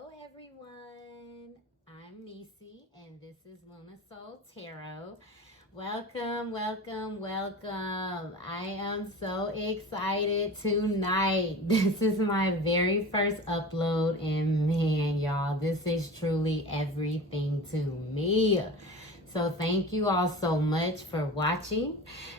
Hello everyone, I'm Nisi and this is Luna Soul Tarot. Welcome, welcome, welcome. I am so excited tonight. This is my very first upload and man, y'all, this is truly everything to me. So thank you all so much for watching.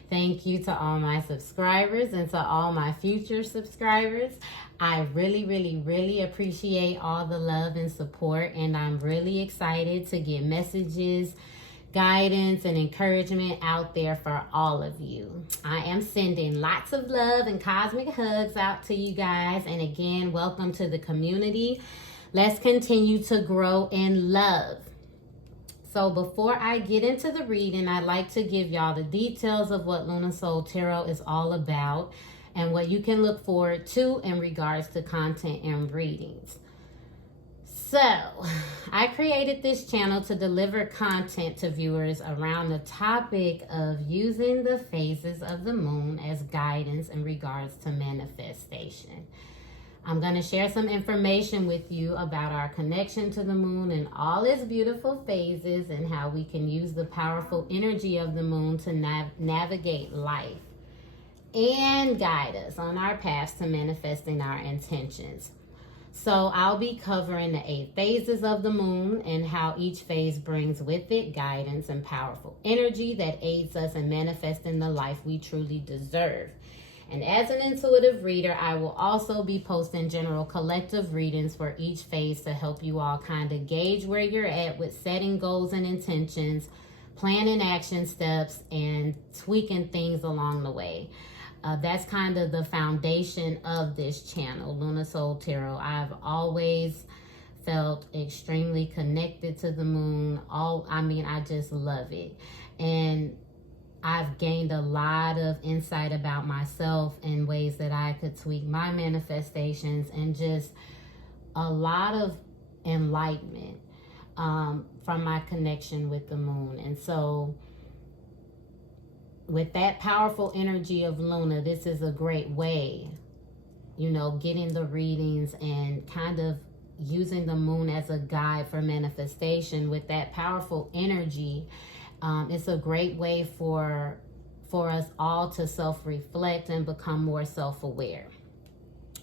Thank you to all my subscribers and to all my future subscribers. I really appreciate all the love and support, and I'm really excited to get messages, guidance, and encouragement out there for all of you. I am sending lots of love and cosmic hugs out to you guys, and again, welcome to the community. Let's continue to grow in love. So before I get into the reading, I'd like to give y'all the details of what Luna Soul Tarot is all about and what you can look forward to in regards to content and readings. So, I created this channel to deliver content to viewers around the topic of using the phases of the moon as guidance in regards to manifestation. I'm going to share some information with you about our connection to the moon and all its beautiful phases and how we can use the powerful energy of the moon to navigate life and guide us on our paths to manifesting our intentions. So I'll be covering the 8 phases of the moon and how each phase brings with it guidance and powerful energy that aids us in manifesting the life we truly deserve. And as an intuitive reader, I will also be posting general collective readings for each phase to help you all kind of gauge where you're at with setting goals and intentions, planning action steps, and tweaking things along the way. That's kind of the foundation of this channel, Luna Soul Tarot. I've always felt extremely connected to the moon. I just love it. And I've gained a lot of insight about myself in ways that I could tweak my manifestations and just a lot of enlightenment from my connection with the moon. And so with that powerful energy of Luna, this is a great way, getting the readings and kind of using the moon as a guide for manifestation with that powerful energy. It's a great way for us all to self-reflect and become more self-aware.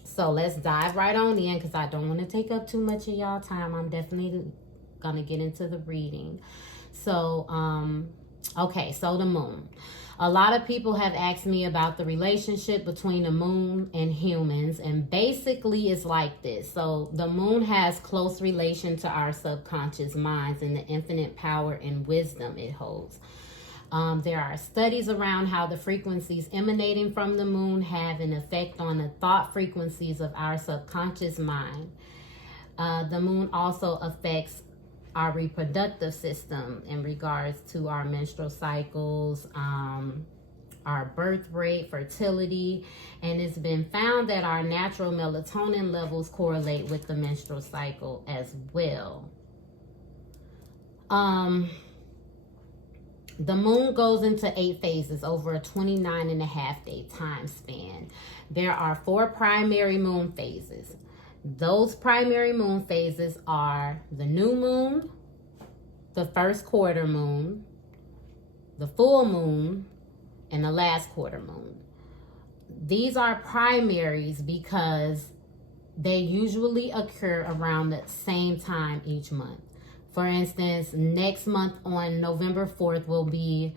So let's dive right on in because I don't want to take up too much of y'all time. I'm definitely going to get into the reading. So, okay, so the moon. A lot of people have asked me about the relationship between the moon and humans, and basically it's like this. So the moon has close relation to our subconscious minds and the infinite power and wisdom it holds. There are studies around how the frequencies emanating from the moon have an effect on the thought frequencies of our subconscious mind. The moon also affects our reproductive system in regards to our menstrual cycles, our birth rate, fertility, and it's been found that our natural melatonin levels correlate with the menstrual cycle as well. The moon goes into 8 phases over a 29.5-day time span. There are 4 primary moon phases. Those primary moon phases are the new moon, the first quarter moon, the full moon, and the last quarter moon. These are primaries because they usually occur around the same time each month. For instance, next month on November 4th will be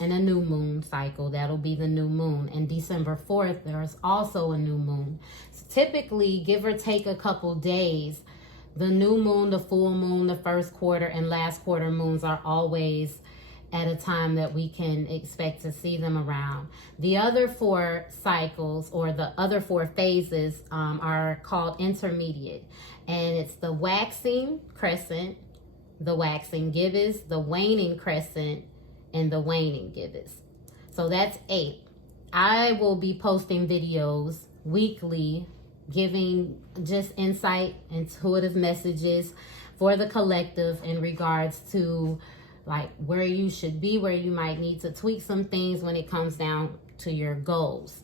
in a new moon cycle. That'll be the new moon. And December 4th, there's also a new moon. So typically, give or take a couple days, the new moon, the full moon, the first quarter, and last quarter moons are always at a time that we can expect to see them around. The other 4 cycles, or the other 4 phases, are called intermediate. And it's the waxing crescent, the waxing gibbous, the waning crescent, and the waning gibbous. So that's 8. I will be posting videos weekly giving just insight, intuitive messages for the collective in regards to like where you should be, where you might need to tweak some things when it comes down to your goals.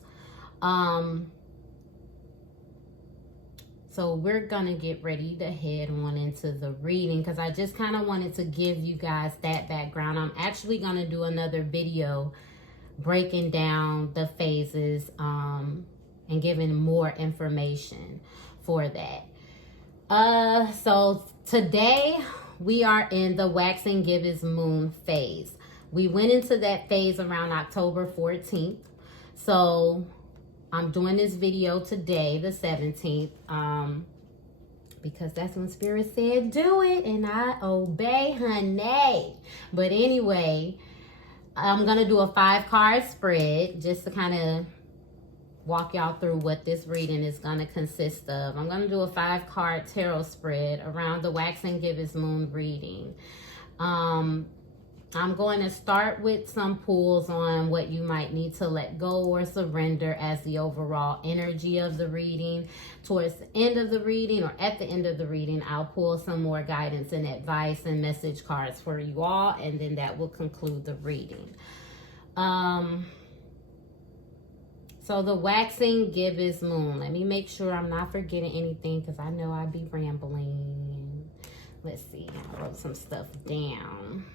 So we're going to get ready to head on into the reading, because I just kind of wanted to give you guys that background. I'm actually going to do another video breaking down the phases and giving more information for that. So today we are in the Waxing Gibbous Moon phase. We went into that phase around October 14th. So I'm doing this video today, the 17th, because that's when Spirit said do it, and I obey, honey. But anyway, I'm going to do a 5-card spread just to kind of walk y'all through what this reading is going to consist of. I'm going to do a 5-card tarot spread around the Waxing Gibbous Moon reading. I'm going to start with some pulls on what you might need to let go or surrender as the overall energy of the reading. Towards the end of the reading, or at the end of the reading, I'll pull some more guidance and advice and message cards for you all, and then that will conclude the reading. So the Waxing Gibbous Moon. Let me make sure I'm not forgetting anything, because I know I'd be rambling. Let's see. I wrote some stuff down.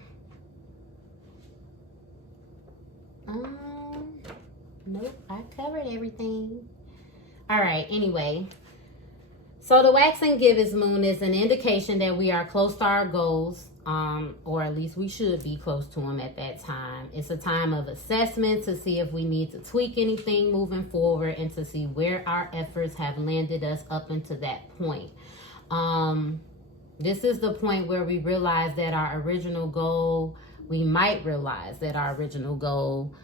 Nope, I covered everything. All right, anyway. So the Waxing Gibbous Moon is an indication that we are close to our goals, or at least we should be close to them at that time. It's a time of assessment to see if we need to tweak anything moving forward, and to see where our efforts have landed us up into that point. This is the point where we realize that our original goal, we might realize that our original goal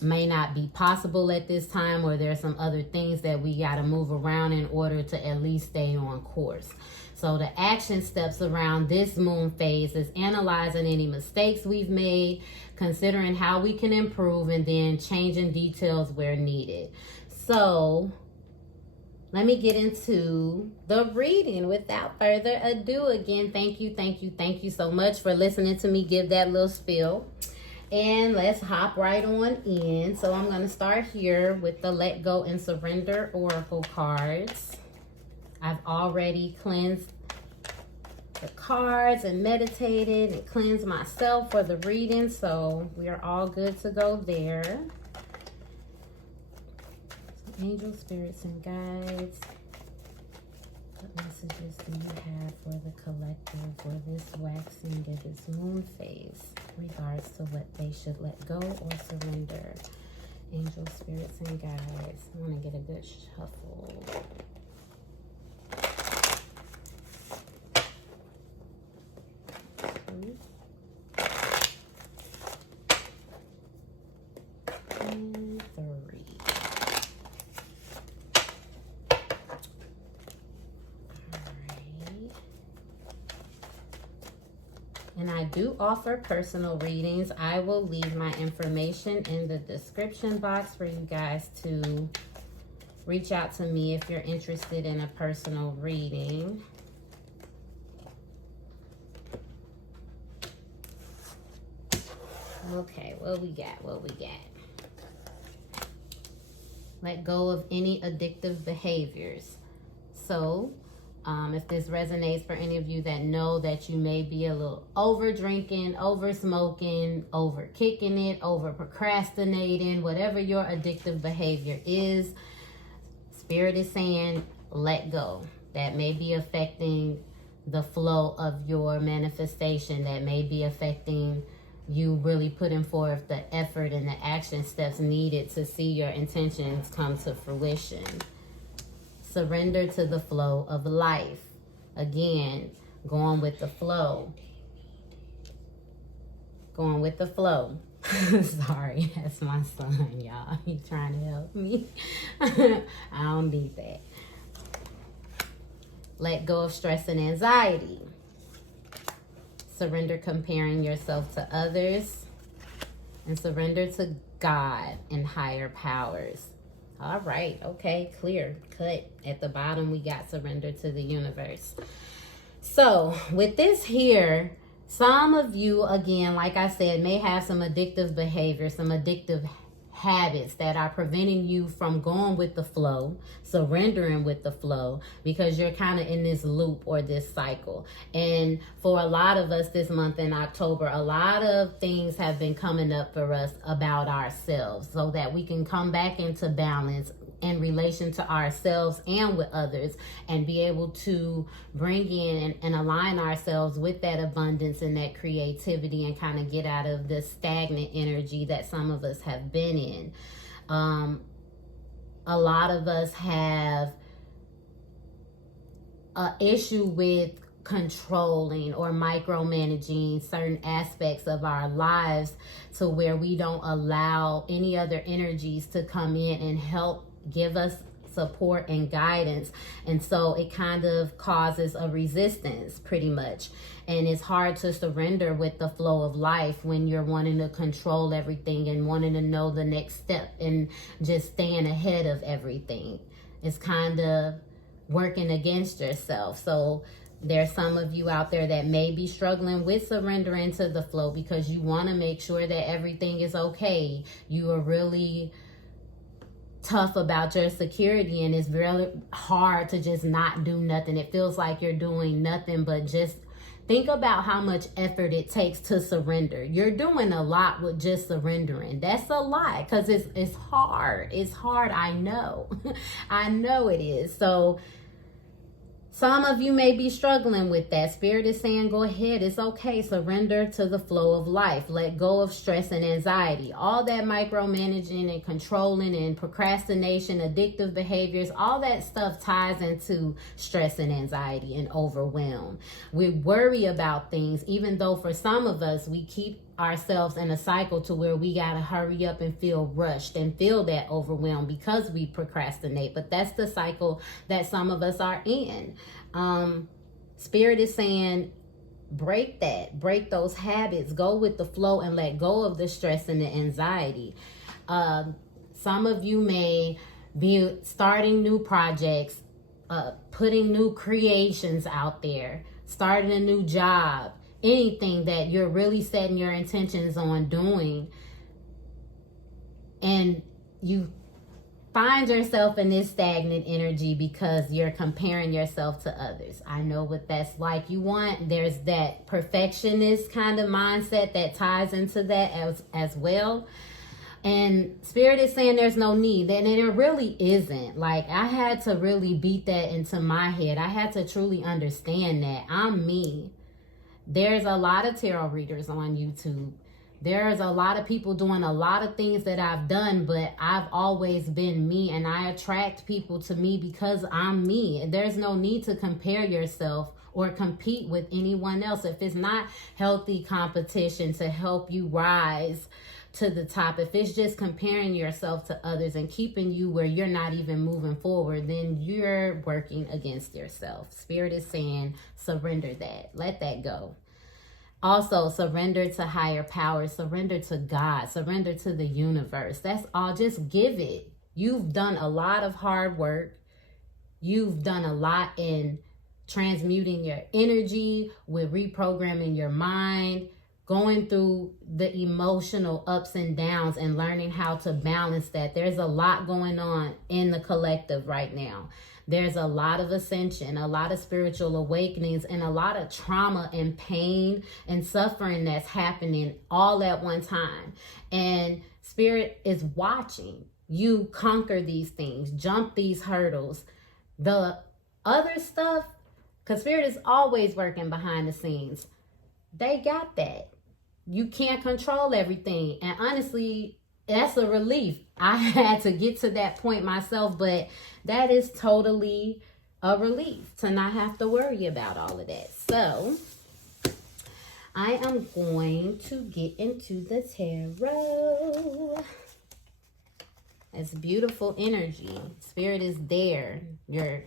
may not be possible at this time, or there's some other things that we got to move around in order to at least stay on course. So the action steps around this moon phase is analyzing any mistakes we've made, considering how we can improve, and then changing details where needed. So let me get into the reading without further ado. Again, thank you so much for listening to me give that little spiel. And let's hop right on in. So I'm going to start here with the Let Go and Surrender Oracle cards. I've already cleansed the cards and meditated and cleansed myself for the reading, so we are all good to go there. Angel, spirits, and guides, what messages do you have for the collective for this Waxing Gibbous Moon phase, regards to what they should let go or surrender? Angel, spirits, and guides. I want to get a good shuffle. Two. And 3. And I do offer personal readings. I will leave my information in the description box for you guys to reach out to me if you're interested in a personal reading. Okay, what we got? Let go of any addictive behaviors. So, if this resonates for any of you that know that you may be a little over drinking, over smoking, over kicking it, over procrastinating, whatever your addictive behavior is, Spirit is saying let go. That may be affecting the flow of your manifestation. That may be affecting you really putting forth the effort and the action steps needed to see your intentions come to fruition. Surrender to the flow of life. Again, going with the flow. Going with the flow. Sorry, that's my son, y'all. He's trying to help me. I don't need that. Let go of stress and anxiety. Surrender comparing yourself to others. And surrender to God and higher powers. All right, okay, clear, cut. At the bottom, we got surrender to the universe. So with this here, some of you, again, like I said, may have some addictive behavior, some addictive habits that are preventing you from going with the flow, surrendering with the flow, because you're kind of in this loop or this cycle. And for a lot of us this month in October, a lot of things have been coming up for us about ourselves so that we can come back into balance in relation to ourselves and with others, and be able to bring in and align ourselves with that abundance and that creativity, and kind of get out of the stagnant energy that some of us have been in. A lot of us have an issue with controlling or micromanaging certain aspects of our lives, to where we don't allow any other energies to come in and help give us support and guidance. And so it kind of causes a resistance pretty much. And it's hard to surrender with the flow of life when you're wanting to control everything and wanting to know the next step and just staying ahead of everything. It's kind of working against yourself. So there's some of you out there that may be struggling with surrendering to the flow because you want to make sure that everything is okay. You are really tough about your security, and it's really hard to just not do nothing. It feels like you're doing nothing but just think about how much effort it takes to surrender. You're doing a lot with just surrendering. That's a lot, because it's hard. It's hard, I know. I know it is. So some of you may be struggling with that. Spirit is saying, go ahead. It's okay. Surrender to the flow of life. Let go of stress and anxiety. All that micromanaging and controlling and procrastination, addictive behaviors, all that stuff ties into stress and anxiety and overwhelm. We worry about things, even though for some of us, we keep ourselves in a cycle to where we got to hurry up and feel rushed and feel that overwhelmed because we procrastinate. But that's the cycle that some of us are in. Spirit is saying, break those habits, go with the flow, and let go of the stress and the anxiety. Some of you may be starting new projects, putting new creations out there, starting a new job, anything that you're really setting your intentions on doing, and you find yourself in this stagnant energy because you're comparing yourself to others. I know what that's like. There's that perfectionist kind of mindset that ties into that as well. And Spirit is saying there's no need, and it really isn't. Like, I had to really beat that into my head. I had to truly understand that I'm me. There's a lot of tarot readers on YouTube. There's a lot of people doing a lot of things that I've done, but I've always been me, and I attract people to me because I'm me. There's no need to compare yourself or compete with anyone else if it's not healthy competition to help you rise to the top. If it's just comparing yourself to others and keeping you where you're not even moving forward, then you're working against yourself. Spirit is saying, surrender that. Let that go. Also, surrender to higher power. Surrender to God. Surrender to the universe. That's all. Just give it. You've done a lot of hard work. You've done a lot in transmuting your energy, with reprogramming your mind, going through the emotional ups and downs and learning how to balance that. There's a lot going on in the collective right now. There's a lot of ascension, a lot of spiritual awakenings, and a lot of trauma and pain and suffering that's happening all at one time. And Spirit is watching you conquer these things, jump these hurdles. The other stuff, because Spirit is always working behind the scenes, they got that. You can't control everything. And honestly, that's a relief. I had to get to that point myself, but that is totally a relief to not have to worry about all of that. So I am going to get into the tarot. It's beautiful energy. Spirit is there. Your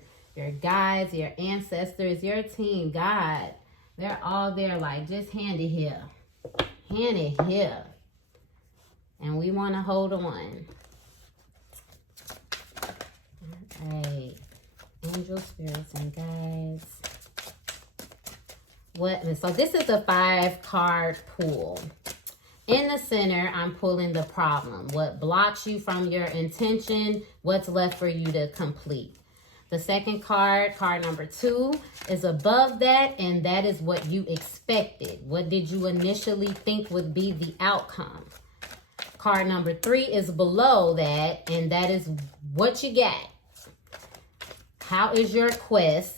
guides, your ancestors, your team, God, they're all there. Like, just hand it here. Hand it here. And we want to hold on. All right. Angel, spirits, and guides. So this is a 5-card pool. In the center, I'm pulling the problem. What blocks you from your intention? What's left for you to complete? The second card, card number 2, is above that, and that is what you expected. What did you initially think would be the outcome? Card number 3 is below that, and that is what you got. How is your quest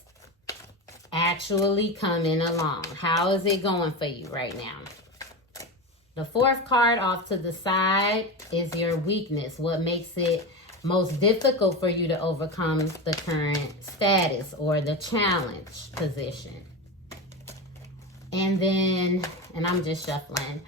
actually coming along? How is it going for you right now? The fourth card off to the side is your weakness. What makes it most difficult for you to overcome the current status or the challenge position. And then, and I'm just shuffling.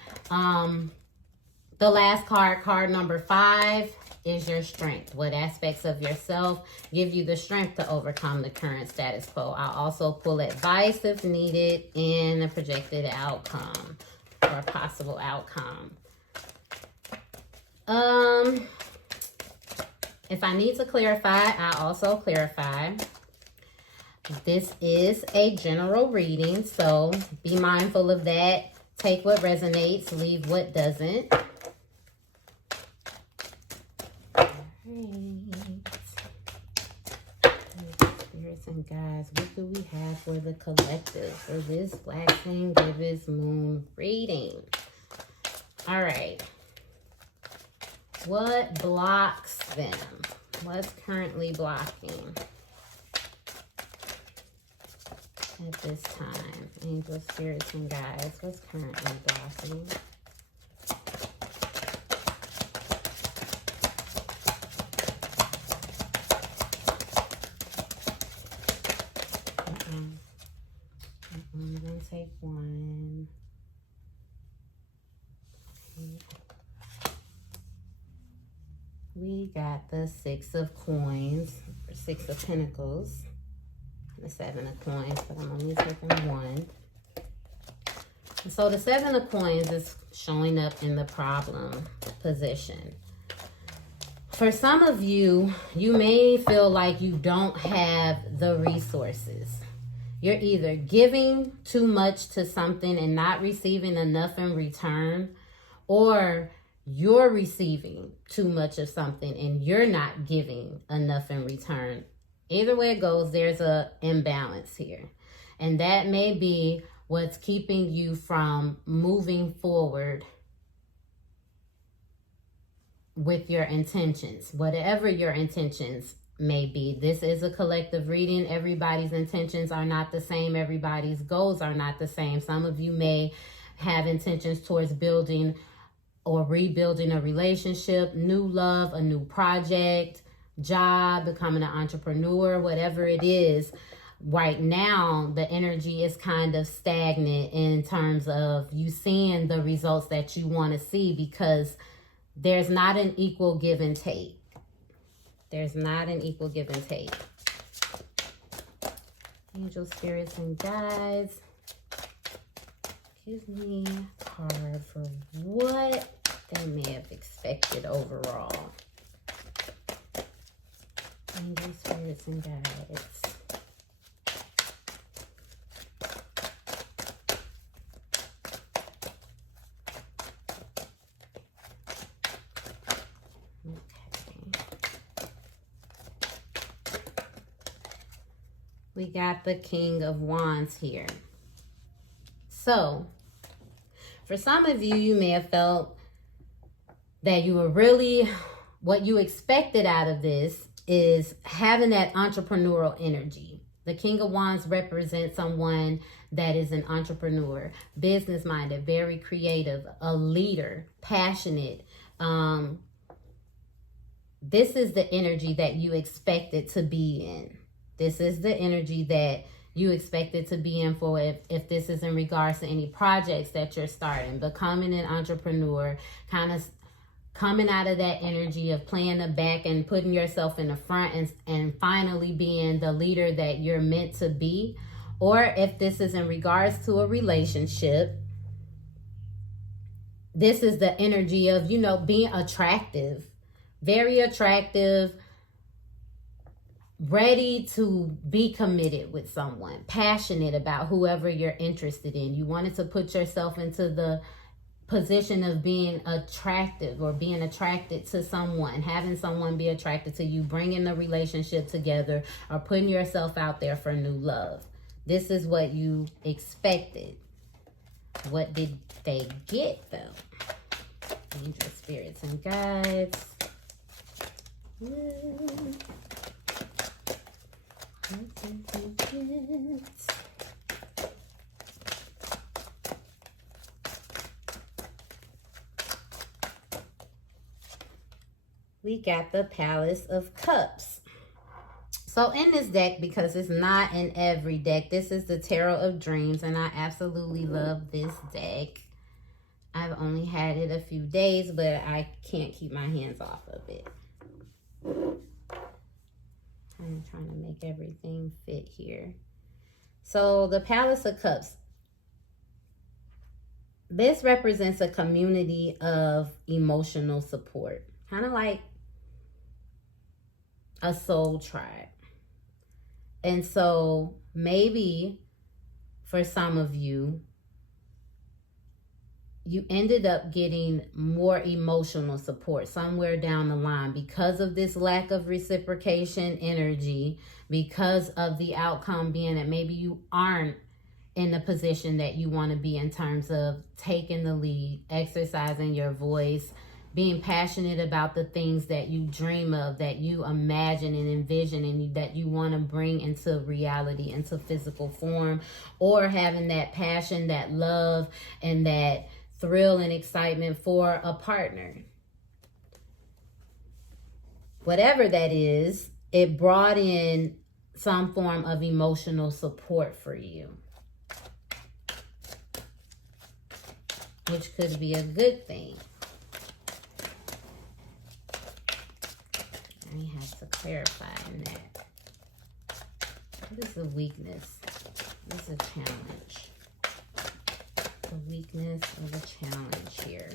The last card, card number 5, is your strength. What aspects of yourself give you the strength to overcome the current status quo? I'll also pull advice if needed and a projected outcome or possible outcome. If I need to clarify, I also clarify. This is a general reading, so be mindful of that. Take what resonates, leave what doesn't. Spirits and guides, what do we have for the collective for this Waxing Gibbous Moon reading? All right. What blocks them? What's currently blocking at this time? Angels, spirits, and guides, what's currently blocking? I'm going to take one. Okay. We got the 6 of coins, or 6 of pentacles, the 7 of coins, but I'm only taking one. And so the 7 of coins is showing up in the problem position. For some of you, you may feel like you don't have the resources. You're either giving too much to something and not receiving enough in return, or you're receiving too much of something and you're not giving enough in return. Either way it goes, there's an imbalance here. And that may be what's keeping you from moving forward with your intentions, whatever your intentions may be. This is a collective reading. Everybody's intentions are not the same. Everybody's goals are not the same. Some of you may have intentions towards building or rebuilding a relationship, new love, a new project, job, becoming an entrepreneur, whatever it is. Right now, the energy is kind of stagnant in terms of you seeing the results that you want to see, because there's not an equal give and take. There's not an equal give and take. Angel, spirits, and guides, give me a card for what they may have expected overall. Angel, spirits, and guides. We got the King of Wands here. So, for some of you, you may have felt that you were really, what you expected out of this is having that entrepreneurial energy. The King of Wands represents someone that is an entrepreneur, business-minded, very creative, a leader, passionate. This is the energy that you expected to be in. This is the energy that you expected to be in for if this is in regards to any projects that you're starting, becoming an entrepreneur, kind of coming out of that energy of playing the back and putting yourself in the front and finally being the leader that you're meant to be. Or if this is in regards to a relationship, this is the energy of, being attractive, very attractive, ready to be committed with someone, passionate about whoever you're interested in. You wanted to put yourself into the position of being attractive or being attracted to someone, having someone be attracted to you, bringing the relationship together, or putting yourself out there for new love. This is what you expected. What did they get though? Angel, spirits, and guides. What did they get? We got the Palace of Cups. So in this deck, because it's not in every deck, this is the Tarot of Dreams, and I absolutely love this deck. I've only had it a few days, but I can't keep my hands off of it. I'm trying to make everything fit here. So the Palace of Cups. This represents a community of emotional support. Kind of like a soul tribe. And so maybe for some of you, you ended up getting more emotional support somewhere down the line because of this lack of reciprocation energy, because of the outcome being that maybe you aren't in the position that you want to be in terms of taking the lead, exercising your voice, being passionate about the things that you dream of, that you imagine and envision, and that you want to bring into reality, into physical form, or having that passion, that love, and that thrill and excitement for a partner. Whatever that is, it brought in some form of emotional support for you, which could be a good thing. I have to clarify in that. What is the weakness? What is the challenge? The weakness or the challenge here?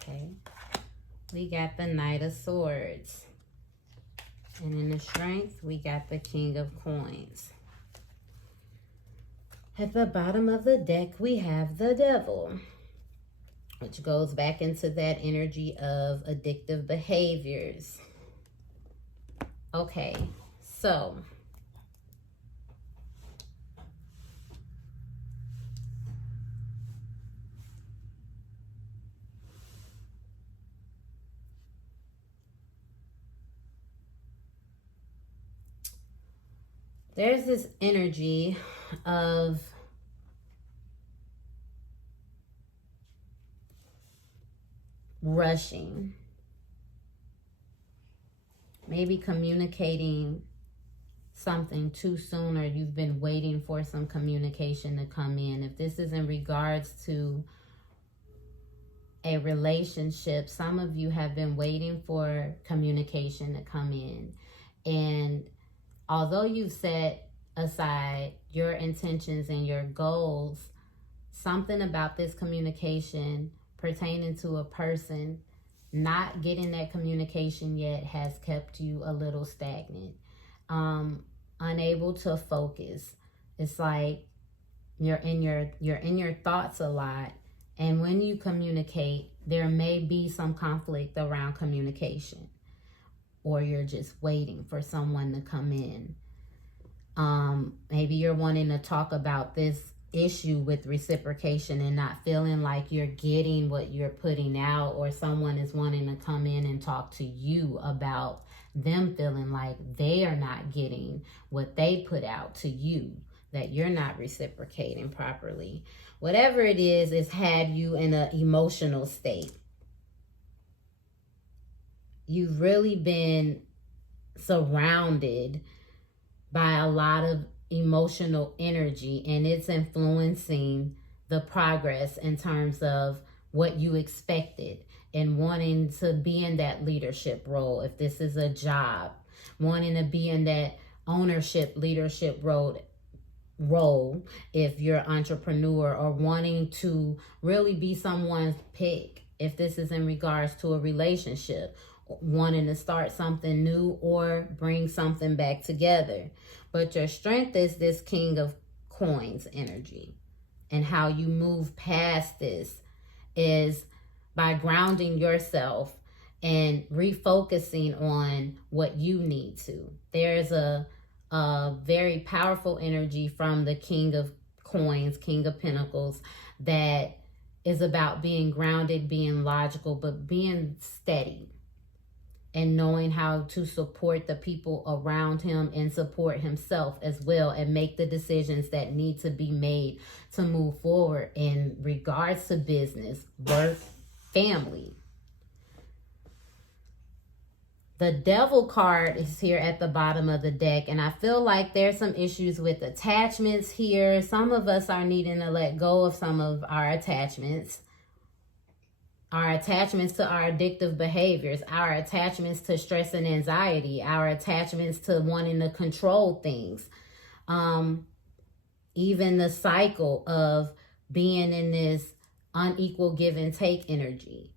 Okay. We got the Knight of Swords. And in the Strength, we got the King of Coins. At the bottom of the deck, we have the Devil, which goes back into that energy of addictive behaviors. Okay, so there's this energy of rushing, maybe communicating something too soon, or you've been waiting for some communication to come in. If this is in regards to a relationship, some of you have been waiting for communication to come in, and although you've set aside your intentions and your goals, something about this communication pertaining to a person not getting that communication yet has kept you a little stagnant, unable to focus. It's like you're in your thoughts a lot, and when you communicate, there may be some conflict around communication, or you're just waiting for someone to come in. Maybe you're wanting to talk about this issue with reciprocation and not feeling like you're getting what you're putting out, or someone is wanting to come in and talk to you about them feeling like they are not getting what they put out to you, that you're not reciprocating properly. Whatever it is, it's had you in an emotional state. You've really been surrounded by a lot of emotional energy, and it's influencing the progress in terms of what you expected, and wanting to be in that leadership role. If this is a job, wanting to be in that ownership, leadership role if you're an entrepreneur, or wanting to really be someone's pick if this is in regards to a relationship, wanting to start something new or bring something back together. But your strength is this King of Coins energy. And how you move past this is by grounding yourself and refocusing on what you need to. There's a very powerful energy from the King of Coins, King of Pentacles, that is about being grounded, being logical, but being steady and knowing how to support the people around him and support himself as well, and make the decisions that need to be made to move forward in regards to business, work, family. The Devil card is here at the bottom of the deck, and I feel like there's some issues with attachments here. Some of us are needing to let go of some of our attachments to our addictive behaviors, our attachments to stress and anxiety, our attachments to wanting to control things. Even the cycle of being in this unequal give and take energy,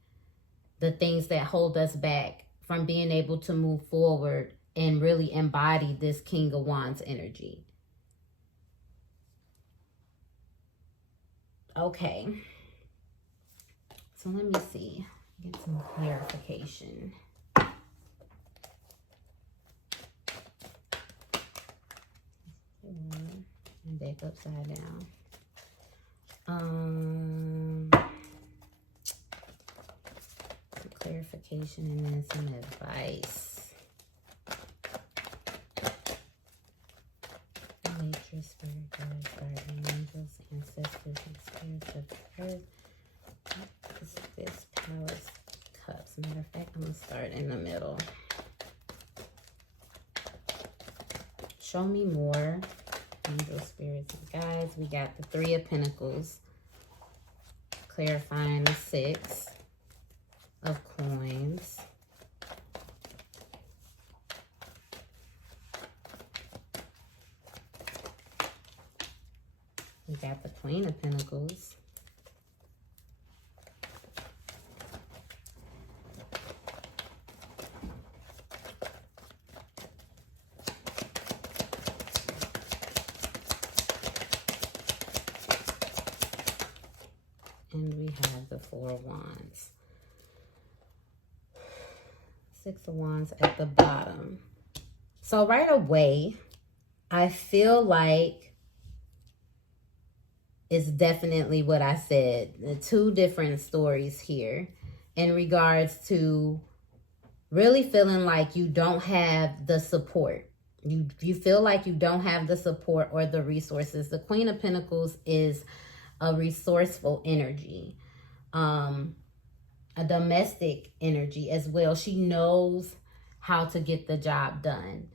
the things that hold us back from being able to move forward and really embody this King of Wands energy. Okay. So let me see, get some clarification. And deck upside down. Some clarification and then some advice. Nature, spirit, guides, guardian angels, ancestors, and spirits of the earth. What is this Palace Cups? Matter of fact, I'm going to start in the middle. Show me more. Angel, spirits, and guides. We got the Three of Pentacles. Clarifying the Six of Coins. We got the Queen of Pentacles. And we have the Four of Wands. Six of Wands at the bottom. So right away, I feel like it's definitely what I said. The two different stories here in regards to really feeling like you don't have the support. You feel like you don't have the support or the resources. The Queen of Pentacles is a resourceful energy, a domestic energy as well. She knows how to get the job done,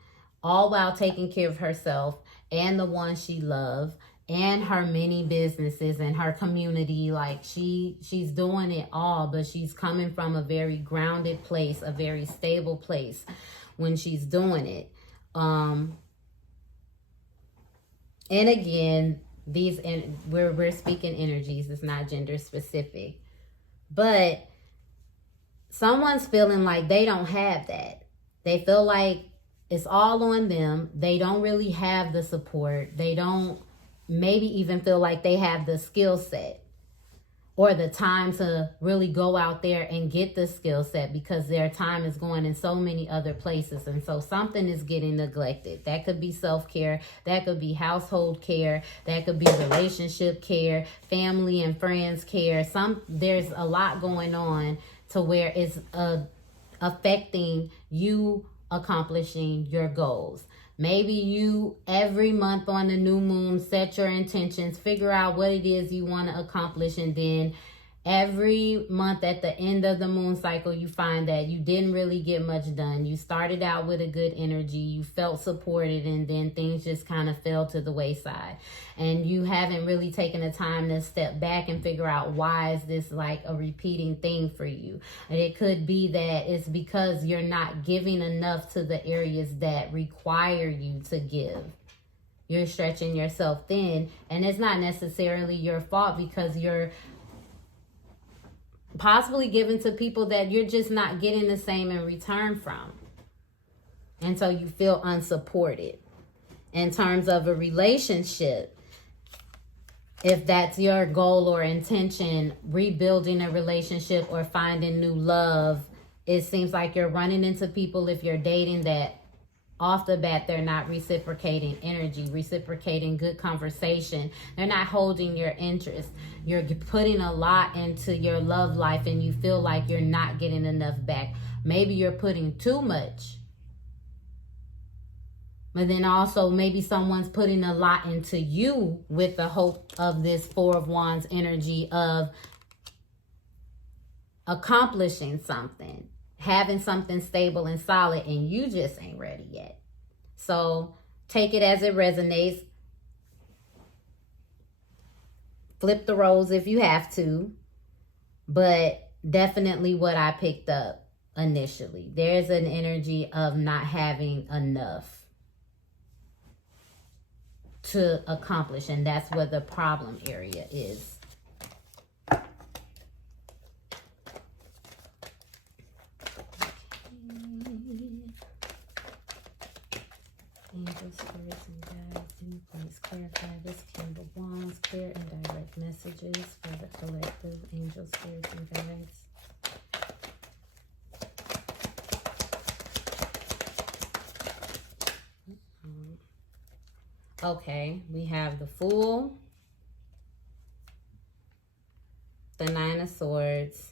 all while taking care of herself and the one she loves and her many businesses and her community. Like she's doing it all, but she's coming from a very grounded place, a very stable place when she's doing it. And again, we're speaking energies, it's not gender specific, but someone's feeling like they don't have that. They feel like it's all on them. They don't really have the support. They don't maybe even feel like they have the skill set or the time to really go out there and get the skill set, because their time is going in so many other places. And so something is getting neglected. That could be self-care. That could be household care. That could be relationship care, family and friends care. There's a lot going on to where it's affecting you accomplishing your goals. Maybe you, every month on the new moon, set your intentions, figure out what it is you want to accomplish, and then every month at the end of the moon cycle, you find that you didn't really get much done. You started out with a good energy, you felt supported, and then things just kind of fell to the wayside. And you haven't really taken the time to step back and figure out, why is this like a repeating thing for you? And it could be that it's because you're not giving enough to the areas that require you to give. You're stretching yourself thin, and it's not necessarily your fault, because you're possibly given to people that you're just not getting the same in return from. And so you feel unsupported. In terms of a relationship, if that's your goal or intention, rebuilding a relationship or finding new love, it seems like you're running into people, if you're dating, that off the bat, they're not reciprocating energy, reciprocating good conversation. They're not holding your interest. You're putting a lot into your love life and you feel like you're not getting enough back. Maybe you're putting too much. But then also maybe someone's putting a lot into you with the hope of this Four of Wands energy of accomplishing something, having something stable and solid, and you just ain't ready yet. So take it as it resonates. Flip the roles if you have to. But definitely what I picked up initially. There's an energy of not having enough to accomplish, and that's where the problem area is. Angels, spirits, and guides, do you please clarify this King of Wands, clear and direct messages for the collective angels, spirits, and guides. Okay, we have the Fool, the Nine of Swords,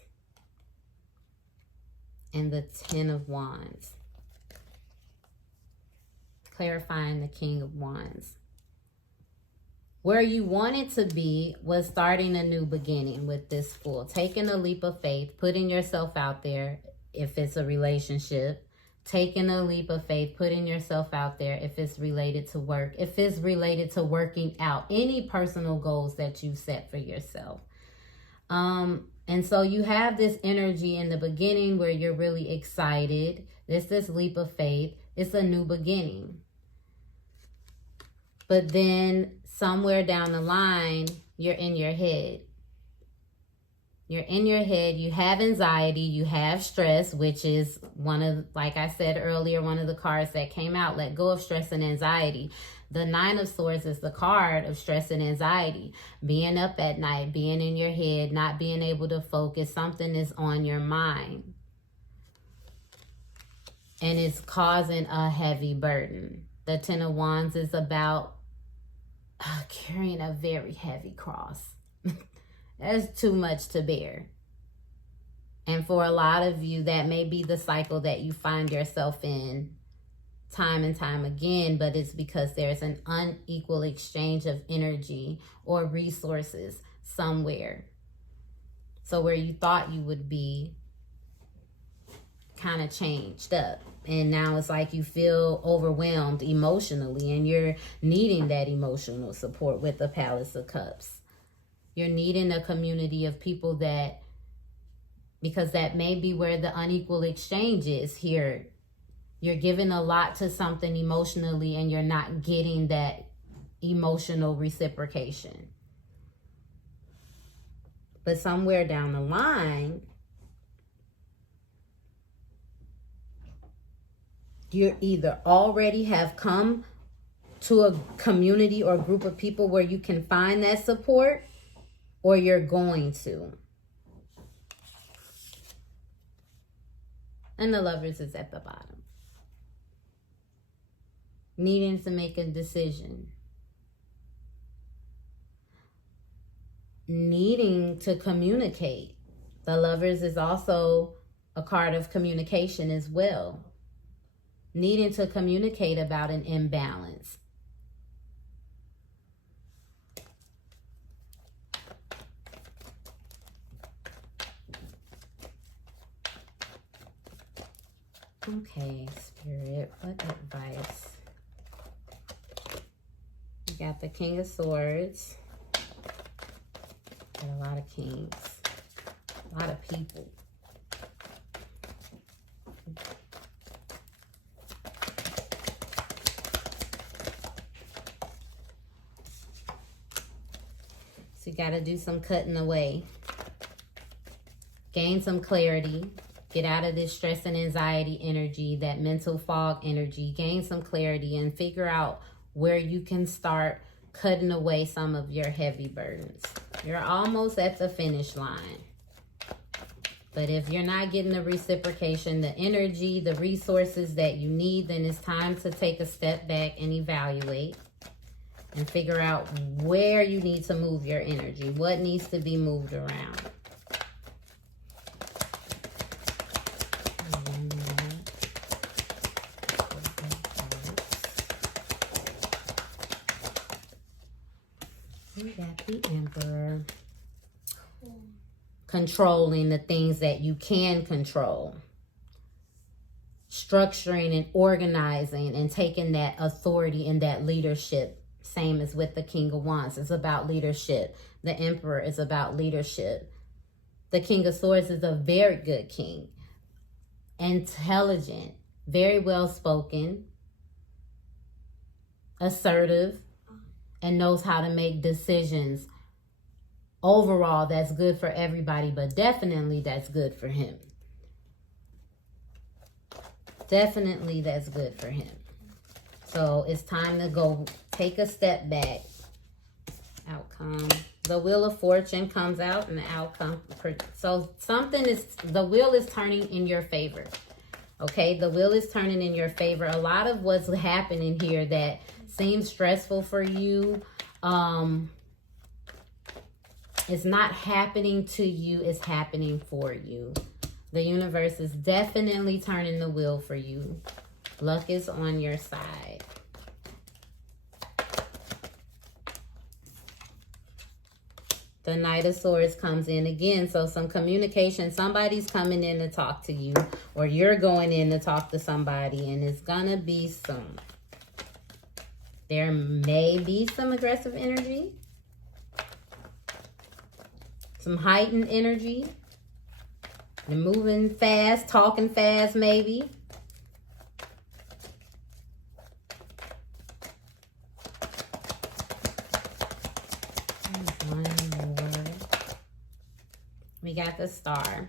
and the Ten of Wands. Clarifying the King of Wands. Where you wanted to be was starting a new beginning with this Fool. Taking a leap of faith, putting yourself out there if it's a relationship. Taking a leap of faith, putting yourself out there if it's related to work, if it's related to working out any personal goals that you set for yourself. And so you have this energy in the beginning where you're really excited. It's this leap of faith. It's a new beginning. But then somewhere down the line, you're in your head. You're in your head, you have anxiety, you have stress, which is one of, like I said earlier, one of the cards that came out, let go of stress and anxiety. The Nine of Swords is the card of stress and anxiety. Being up at night, being in your head, not being able to focus, something is on your mind. And it's causing a heavy burden. The Ten of Wands is about carrying a very heavy cross. That's too much to bear. And for a lot of you, that may be the cycle that you find yourself in time and time again, but it's because there's an unequal exchange of energy or resources somewhere. So where you thought you would be kind of changed up. And now it's like you feel overwhelmed emotionally and you're needing that emotional support with the Palace of Cups. You're needing a community of people that, because that may be where the unequal exchange is here. You're giving a lot to something emotionally and you're not getting that emotional reciprocation. But somewhere down the line, you either already have come to a community or group of people where you can find that support, or you're going to. And the Lovers is at the bottom. Needing to make a decision. Needing to communicate. The Lovers is also a card of communication as well. Needing to communicate about an imbalance. Okay, Spirit, what advice? We got the King of Swords. Got a lot of kings. A lot of people. So you got to do some cutting away. Gain some clarity. Get out of this stress and anxiety energy, that mental fog energy. Gain some clarity and figure out where you can start cutting away some of your heavy burdens. You're almost at the finish line. But if you're not getting the reciprocation, the energy, the resources that you need, then it's time to take a step back and evaluate and figure out where you need to move your energy. What needs to be moved around. We got the Emperor. Controlling the things that you can control. Structuring and organizing and taking that authority and that leadership. Same as with the King of Wands. It's about leadership. The Emperor is about leadership. The King of Swords is a very good king. Intelligent. Very well spoken. Assertive. And knows how to make decisions. Overall, that's good for everybody, but definitely that's good for him. Definitely that's good for him. So it's time to go take a step back. Outcome. The Wheel of Fortune comes out and the outcome. So the wheel is turning in your favor. Okay, the wheel is turning in your favor. A lot of what's happening here that seems stressful for you, it's not happening to you, it's happening for you. The universe is definitely turning the wheel for you. Luck is on your side. The Knight of Swords comes in again. So some communication, somebody's coming in to talk to you, or you're going in to talk to somebody, and it's gonna be soon. There may be some aggressive energy. Some heightened energy. You're moving fast, talking fast maybe. One more. We got the Star.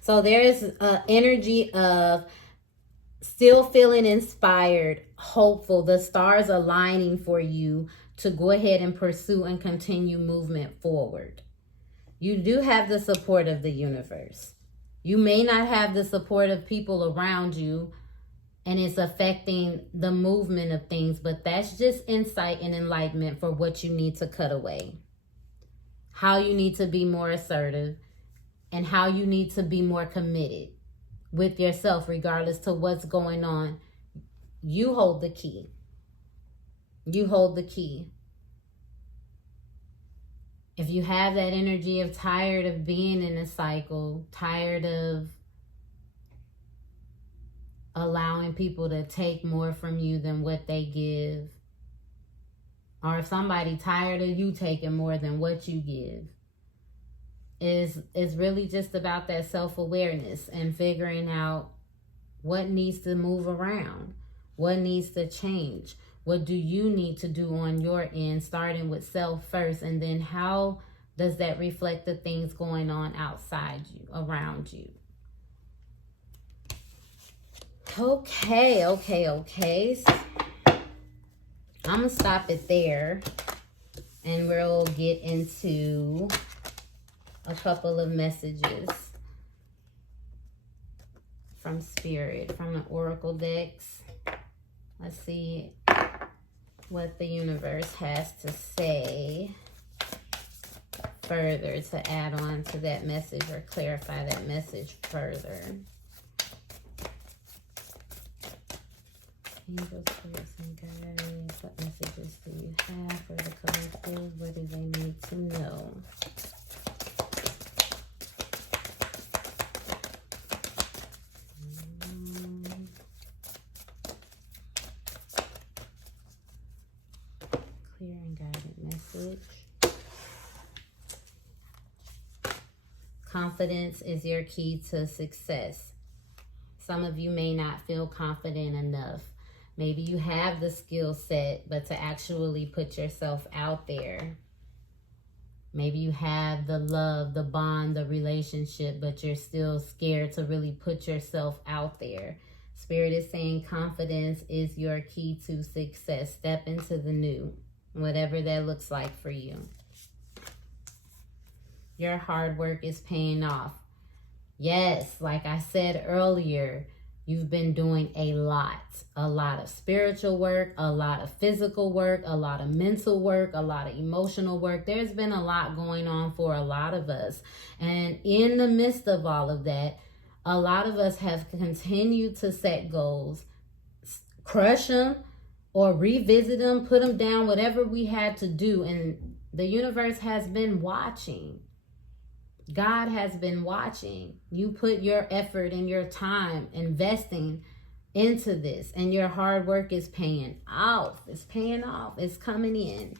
So there is an energy of still feeling inspired, hopeful. The stars aligning for you to go ahead and pursue and continue movement forward. You do have the support of the universe. You may not have the support of people around you, and it's affecting the movement of things, but that's just insight and enlightenment for what you need to cut away. How you need to be more assertive, and how you need to be more committed with yourself regardless to what's going on. You hold the key. You hold the key. If you have that energy of tired of being in a cycle, tired of allowing people to take more from you than what they give, or if somebody tired of you taking more than what you give, is really just about that self-awareness and figuring out what needs to move around, what needs to change. What do you need to do on your end, starting with self first, and then how does that reflect the things going on outside you, around you? Okay. I'm going to stop it there, and we'll get into a couple of messages from Spirit, from the Oracle decks. Let's see what the universe has to say further to add on to that message or clarify that message further. Angels, spirits, and guides, what messages do you have for the collective? What do they need to know? Clear and guided message. Confidence is your key to success. Some of you may not feel confident enough. Maybe you have the skill set, but to actually put yourself out there, Maybe you have the love, the bond, the relationship, but you're still scared to really put yourself out there. Spirit is saying confidence is your key to success. Step into the new, whatever that looks like for you. Your hard work is paying off. Yes, like I said earlier, you've been doing a lot of spiritual work, a lot of physical work, a lot of mental work, a lot of emotional work. There's been a lot going on for a lot of us. And in the midst of all of that, a lot of us have continued to set goals, crush them or revisit them, put them down, whatever we had to do. And the universe has been watching. God has been watching. You put your effort and your time investing into this, and your hard work is paying off. It's paying off. It's coming in.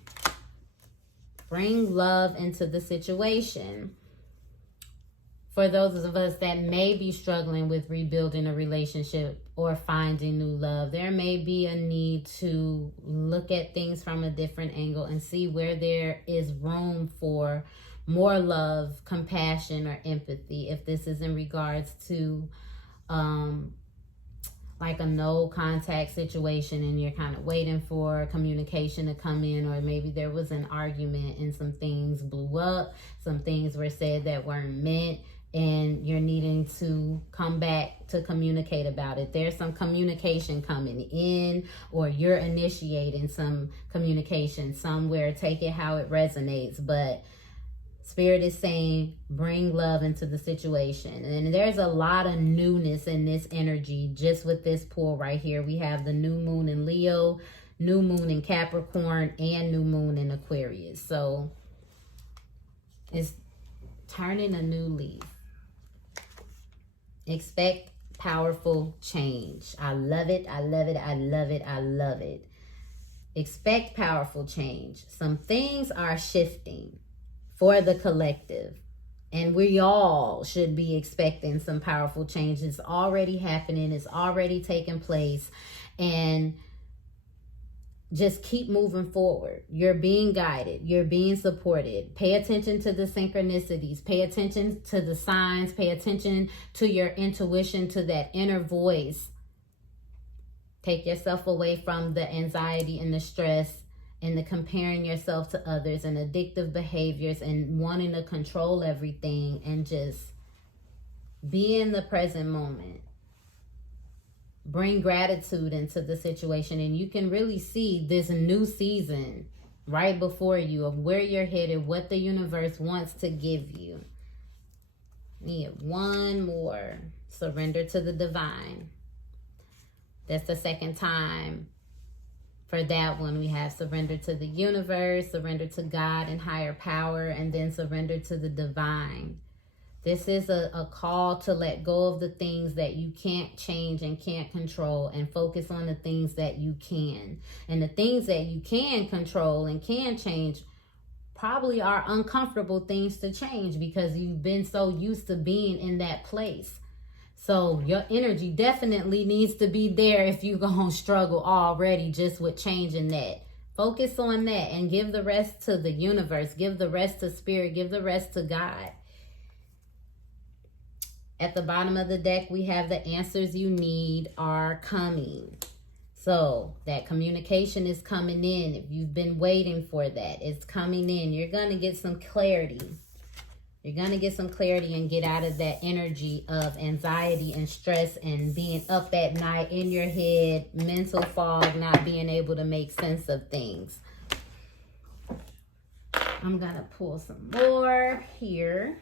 Bring love into the situation. For those of us that may be struggling with rebuilding a relationship or finding new love, there may be a need to look at things from a different angle and see where there is room for more love, compassion, or empathy. If this is in regards to like a no contact situation and you're kind of waiting for communication to come in, or maybe there was an argument and some things blew up, some things were said that weren't meant, and you're needing to come back to communicate about it. There's some communication coming in, or you're initiating some communication somewhere. Take it how it resonates, but Spirit is saying, bring love into the situation. And there's a lot of newness in this energy just with this pull right here. We have the new moon in Leo, new moon in Capricorn, and new moon in Aquarius. So it's turning a new leaf. Expect powerful change. I love it. I love it. I love it. I love it. Expect powerful change. Some things are shifting for the collective, and we all should be expecting some powerful change. It's already happening. It's already taking place, and just keep moving forward. You're being guided. You're being supported. Pay attention to the synchronicities. Pay attention to the signs. Pay attention to your intuition, to that inner voice. Take yourself away from the anxiety and the stress and the comparing yourself to others and addictive behaviors and wanting to control everything, and just be in the present moment. Bring gratitude into the situation, and you can really see this new season right before you of where you're headed, what the universe wants to give you. Need one more. Surrender to the divine. That's the second time. For that one, we have surrender to the universe, surrender to God and higher power, and then surrender to the divine. This is a call to let go of the things that you can't change and can't control, and focus on the things that you can. And the things that you can control and can change probably are uncomfortable things to change, because you've been so used to being in that place. So your energy definitely needs to be there if you're going to struggle already just with changing that. Focus on that and give the rest to the universe. Give the rest to Spirit. Give the rest to God. At the bottom of the deck, we have the answers you need are coming. So that communication is coming in. If you've been waiting for that, it's coming in. You're going to get some clarity. You're going to get some clarity and get out of that energy of anxiety and stress and being up at night in your head, mental fog, not being able to make sense of things. I'm going to pull some more here.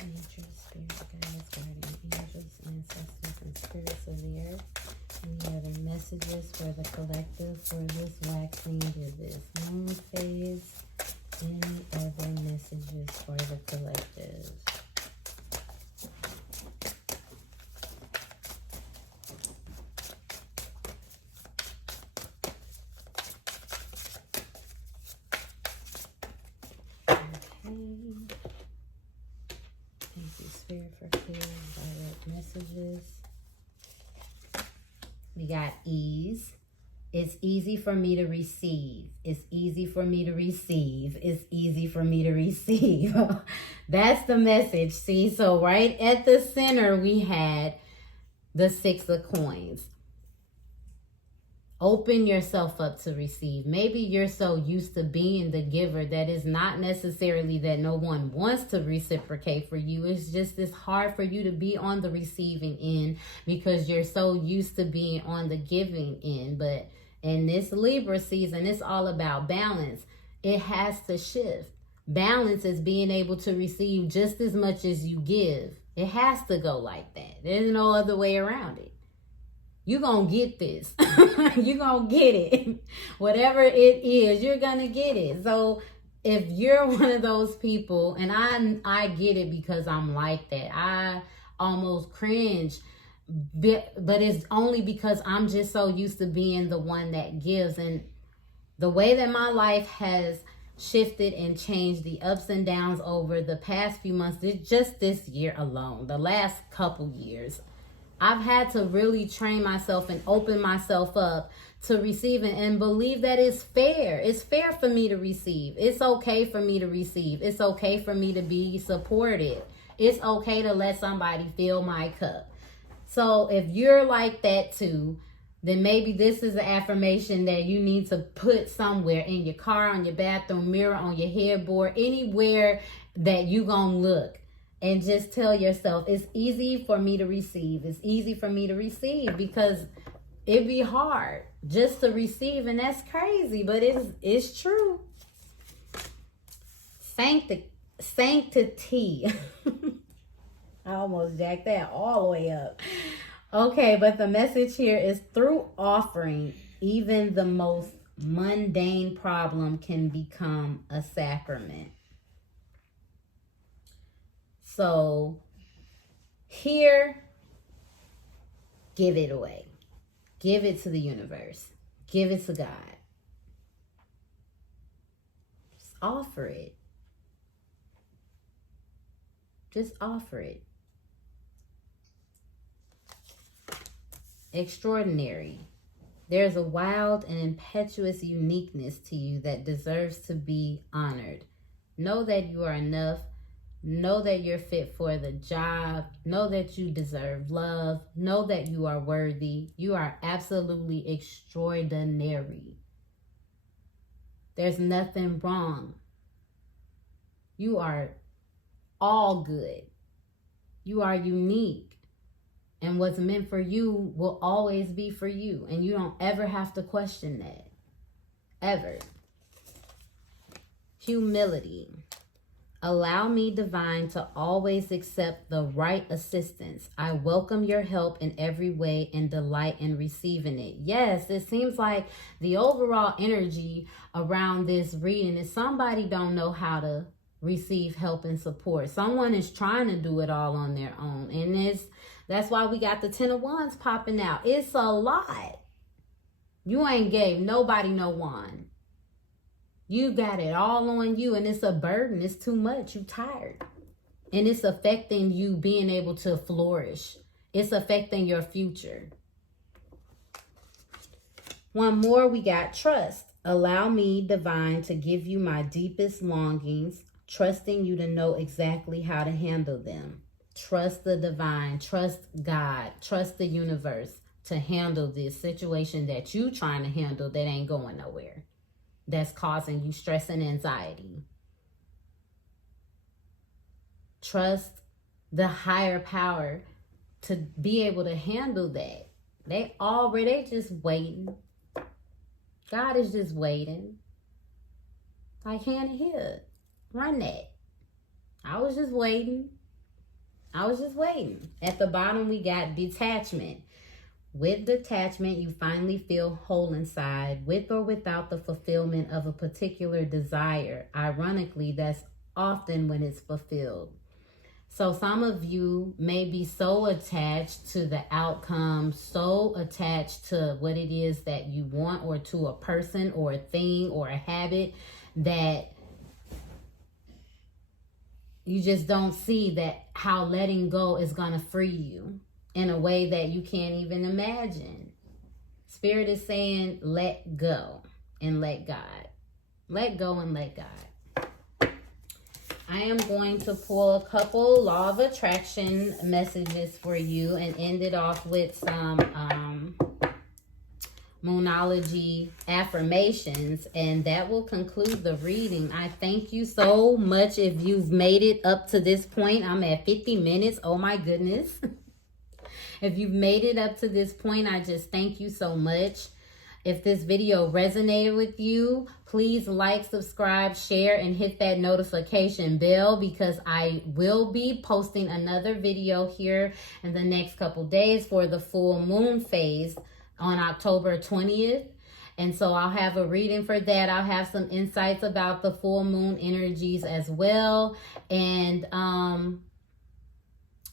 Nature, spirit, guides, guardian angels, ancestors, and spirits of the earth. Any other messages for the collective for this waxing gibbous moon phase? Any other messages for the collective? Okay. Thank you, Spirit, for clearing direct messages. We got ease. It's easy for me to receive. It's easy for me to receive. It's easy for me to receive. That's the message. See, so right at the center, we had the 6 of coins. Open yourself up to receive. Maybe you're so used to being the giver that it's not necessarily that no one wants to reciprocate for you. It's just it's hard for you to be on the receiving end because you're so used to being on the giving end. But in this Libra season, it's all about balance. It has to shift. Balance is being able to receive just as much as you give. It has to go like that. There's no other way around it. You're going to get this. You're going to get it. Whatever it is, you're going to get it. So if you're one of those people, and I get it because I'm like that. I almost cringe. But it's only because I'm just so used to being the one that gives. And the way that my life has shifted and changed, the ups and downs over the past few months, just this year alone, the last couple years, I've had to really train myself and open myself up to receiving and believe that it's fair. It's fair for me to receive. It's okay for me to receive. It's okay for me to be supported. It's okay to let somebody fill my cup. So if you're like that too, then maybe this is an affirmation that you need to put somewhere in your car, on your bathroom mirror, on your headboard, anywhere that you gonna look. And just tell yourself, it's easy for me to receive. It's easy for me to receive, because it'd be hard just to receive, and that's crazy, but it's true. Sanctity. I almost jacked that all the way up. Okay, but the message here is through offering, even the most mundane problem can become a sacrament. So here, give it away. Give it to the universe. Give it to God. Just offer it. Just offer it. Extraordinary. There's a wild and impetuous uniqueness to you that deserves to be honored. Know that you are enough. Know that you're fit for the job. Know that you deserve love. Know that you are worthy. You are absolutely extraordinary. There's nothing wrong. You are all good. You are unique. And what's meant for you will always be for you. And you don't ever have to question that. Ever. Humility. Allow me, divine, to always accept the right assistance. I welcome your help in every way and delight in receiving it. Yes, it seems like the overall energy around this reading is somebody don't know how to receive help and support. Someone is trying to do it all on their own. And that's why we got the 10 of Wands popping out. It's a lot. You ain't gave nobody no wand. You got it all on you, and it's a burden. It's too much. You're tired. And it's affecting you being able to flourish. It's affecting your future. One more, we got trust. Allow me, divine, to give you my deepest longings, trusting you to know exactly how to handle them. Trust the divine. Trust God. Trust the universe to handle this situation that you trying to handle that ain't going nowhere. That's causing you stress and anxiety. Trust the higher power to be able to handle that. They just waiting. God is just waiting. Like, Hannah, here, run that. I was just waiting. At the bottom, we got detachment. With detachment, you finally feel whole inside, with or without the fulfillment of a particular desire. Ironically, that's often when it's fulfilled. So some of you may be so attached to the outcome, so attached to what it is that you want, or to a person or a thing or a habit, that you just don't see that how letting go is going to free you in a way that you can't even imagine. Spirit is saying, let go and let God. Let go and let God. I am going to pull a couple law of attraction messages for you and end it off with some Moonology affirmations, and that will conclude the reading. I thank you so much if you've made it up to this point. I'm at 50 minutes. Oh my goodness. If you've made it up to this point, I just thank you so much. If this video resonated with you, please like, subscribe, share, and hit that notification bell, because I will be posting another video here in the next couple days for the full moon phase on October 20th. And so I'll have a reading for that. I'll have some insights about the full moon energies as well. And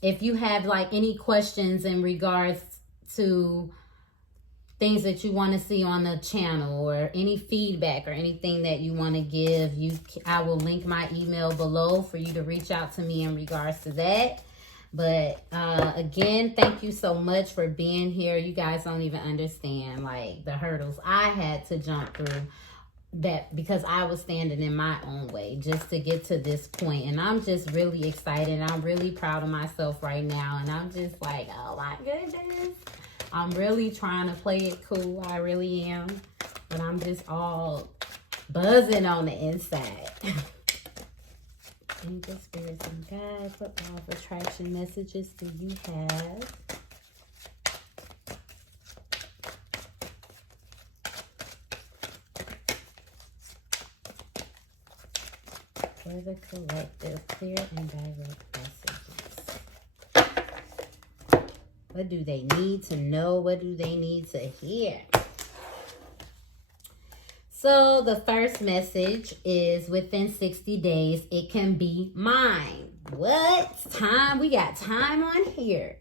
if you have like any questions in regards to things that you want to see on the channel, or any feedback or anything that you want to give, I will link my email below for you to reach out to me in regards to that. But again, thank you so much for being here. You guys don't even understand like the hurdles I had to jump through, that because I was standing in my own way just to get to this point. And I'm just really excited. I'm really proud of myself right now. And I'm just like, oh my goodness. I'm really trying to play it cool. I really am. But I'm just all buzzing on the inside. Angel, spirits, and guides, what law of attraction messages do you have? For the collective, clear and direct messages. What do they need to know? What do they need to hear? So the first message is, within 60 days, it can be mine. What? Time? We got time on here.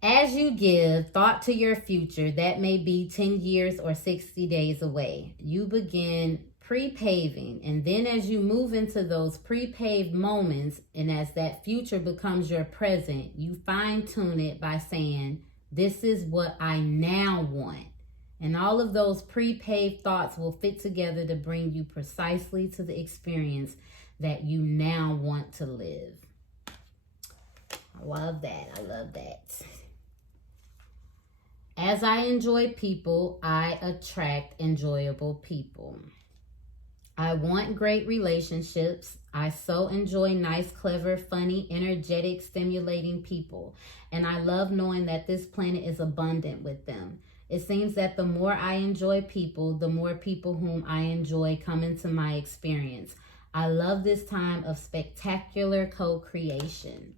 As you give thought to your future, that may be 10 years or 60 days away, you begin pre-paving. And then as you move into those pre-paved moments, and as that future becomes your present, you fine-tune it by saying, this is what I now want. And all of those pre-paved thoughts will fit together to bring you precisely to the experience that you now want to live. I love that. I love that. As I enjoy people, I attract enjoyable people. I want great relationships. I so enjoy nice, clever, funny, energetic, stimulating people. And I love knowing that this planet is abundant with them. It seems that the more I enjoy people, the more people whom I enjoy come into my experience. I love this time of spectacular co-creation.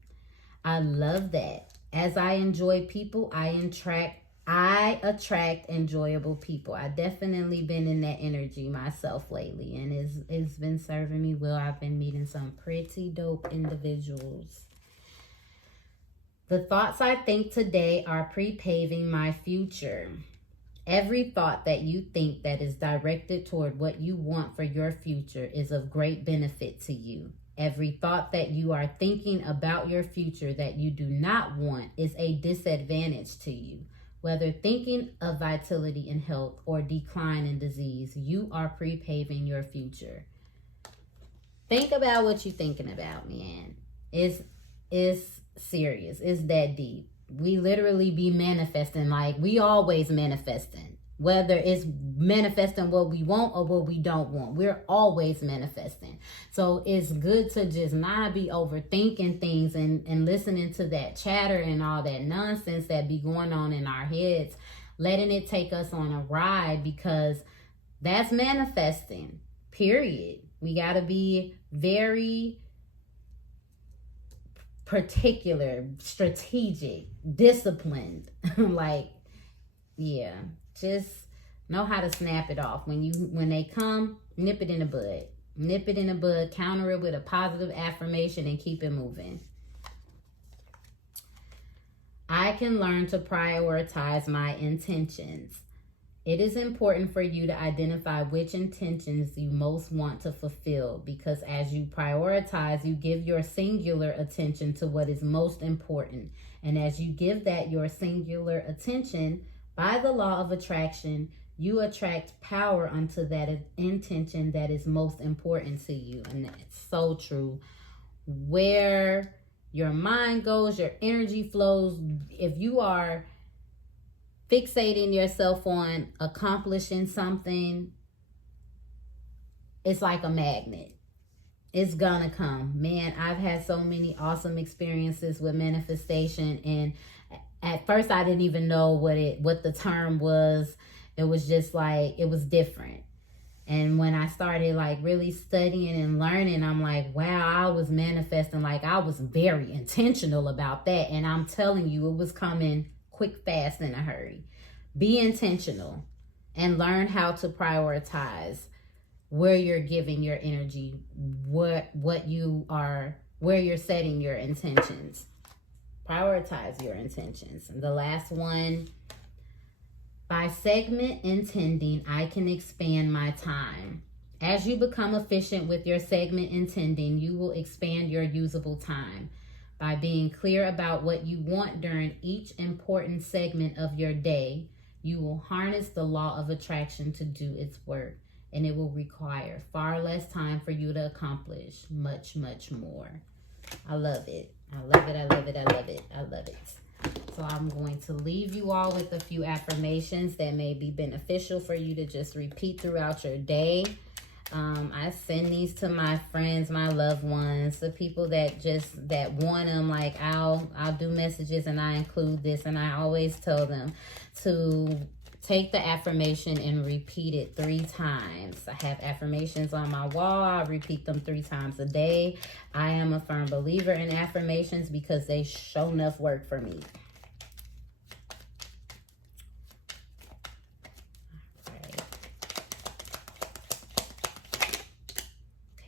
I love that. As I enjoy people, I attract enjoyable people. I've definitely been in that energy myself lately, and it's been serving me well. I've been meeting some pretty dope individuals. The thoughts I think today are pre-paving my future. Every thought that you think that is directed toward what you want for your future is of great benefit to you. Every thought that you are thinking about your future that you do not want is a disadvantage to you. Whether thinking of vitality and health or decline in disease, you are pre-paving your future. Think about what you're thinking about, man. It's serious. It's that deep. We literally be manifesting, like we always manifesting. Whether it's manifesting what we want or what we don't want, we're always manifesting. So it's good to just not be overthinking things and listening to that chatter and all that nonsense that be going on in our heads, letting it take us on a ride, because that's manifesting, period. We got to be very particular, strategic, disciplined. Like, yeah, just know how to snap it off. When they come, nip it in the bud. Nip it in the bud, counter it with a positive affirmation, and keep it moving. I can learn to prioritize my intentions. It is important for you to identify which intentions you most want to fulfill, because as you prioritize, you give your singular attention to what is most important. And as you give that your singular attention, By the law of attraction, you attract power unto that intention that is most important to you. And it's so true. Where your mind goes, your energy flows. If you are fixating yourself on accomplishing something, it's like a magnet. It's gonna come. Man, I've had so many awesome experiences with manifestation, and at first I didn't even know what the term was. It was just like, it was different. And when I started like really studying and learning, I'm like, wow, I was manifesting. Like, I was very intentional about that. And I'm telling you, it was coming quick, fast, in a hurry. Be intentional and learn how to prioritize where you're giving your energy, where you're setting your intentions. Prioritize your intentions. And the last one, by segment intending, I can expand my time. As you become efficient with your segment intending, you will expand your usable time. By being clear about what you want during each important segment of your day, you will harness the law of attraction to do its work, and it will require far less time for you to accomplish much, much more. I love it. I love it. I love it. I love it. I love it. So I'm going to leave you all with a few affirmations that may be beneficial for you to just repeat throughout your day. I send these to my friends, my loved ones, the people that want them. Like, I'll do messages and I include this, and I always tell them to take the affirmation and repeat it 3 times. I have affirmations on my wall. I repeat them 3 times a day. I am a firm believer in affirmations because they show enough work for me.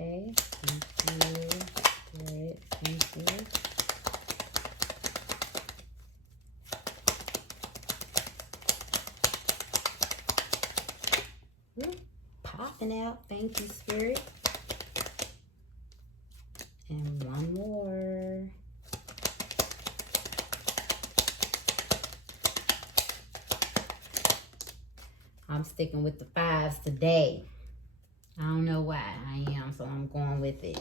Okay, thank you. Great, thank you. Popping out. Thank you, Spirit. And one more. I'm sticking with the 5s today. I don't know why I am, so I'm going with it.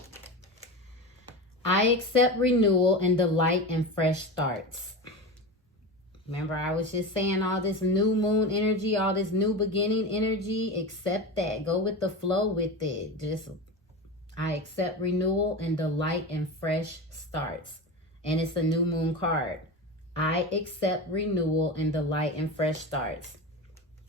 I accept renewal and delight in fresh starts. Remember, I was just saying all this new moon energy, all this new beginning energy. Accept that. Go with the flow with it. I accept renewal and delight in fresh starts. And it's a new moon card. I accept renewal and delight in fresh starts.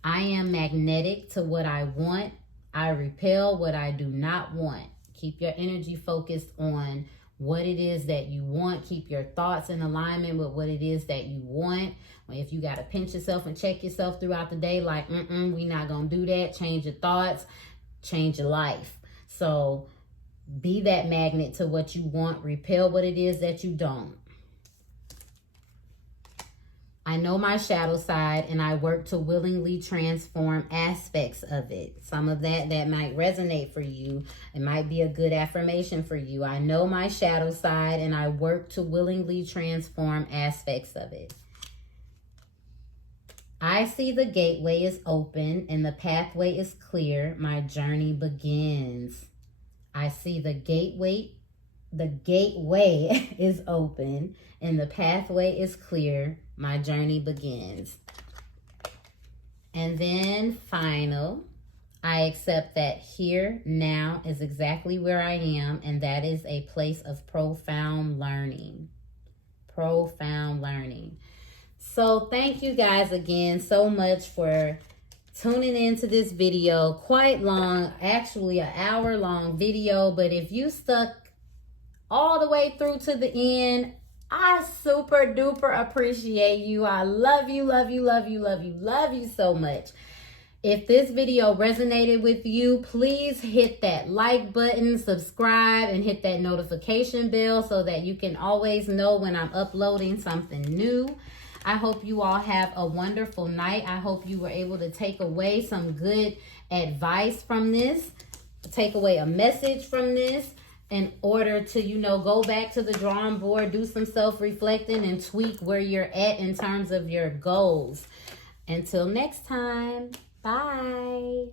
I am magnetic to what I want. I repel what I do not want. Keep your energy focused on what it is that you want. Keep your thoughts in alignment with what it is that you want. If you got to pinch yourself and check yourself throughout the day, like, we not going to do that. Change your thoughts, change your life. So be that magnet to what you want. Repel what it is that you don't. I know my shadow side, and I work to willingly transform aspects of it. Some of that might resonate for you. It might be a good affirmation for you. I know my shadow side, and I work to willingly transform aspects of it. I see the gateway is open and the pathway is clear. My journey begins. I see the gateway is open and the pathway is clear. My journey begins. And then final, I accept that here now is exactly where I am, and that is a place of profound learning. Profound learning. So thank you guys again so much for tuning into this video. Quite long, actually an hour-long video, but if you stuck all the way through to the end, I super duper appreciate you. I love you, love you, love you, love you, love you so much. If this video resonated with you, please hit that like button, subscribe, and hit that notification bell so that you can always know when I'm uploading something new. I hope you all have a wonderful night. I hope you were able to take away some good advice from this, take away a message from this, in order to, go back to the drawing board, do some self-reflecting and tweak where you're at in terms of your goals. Until next time, bye.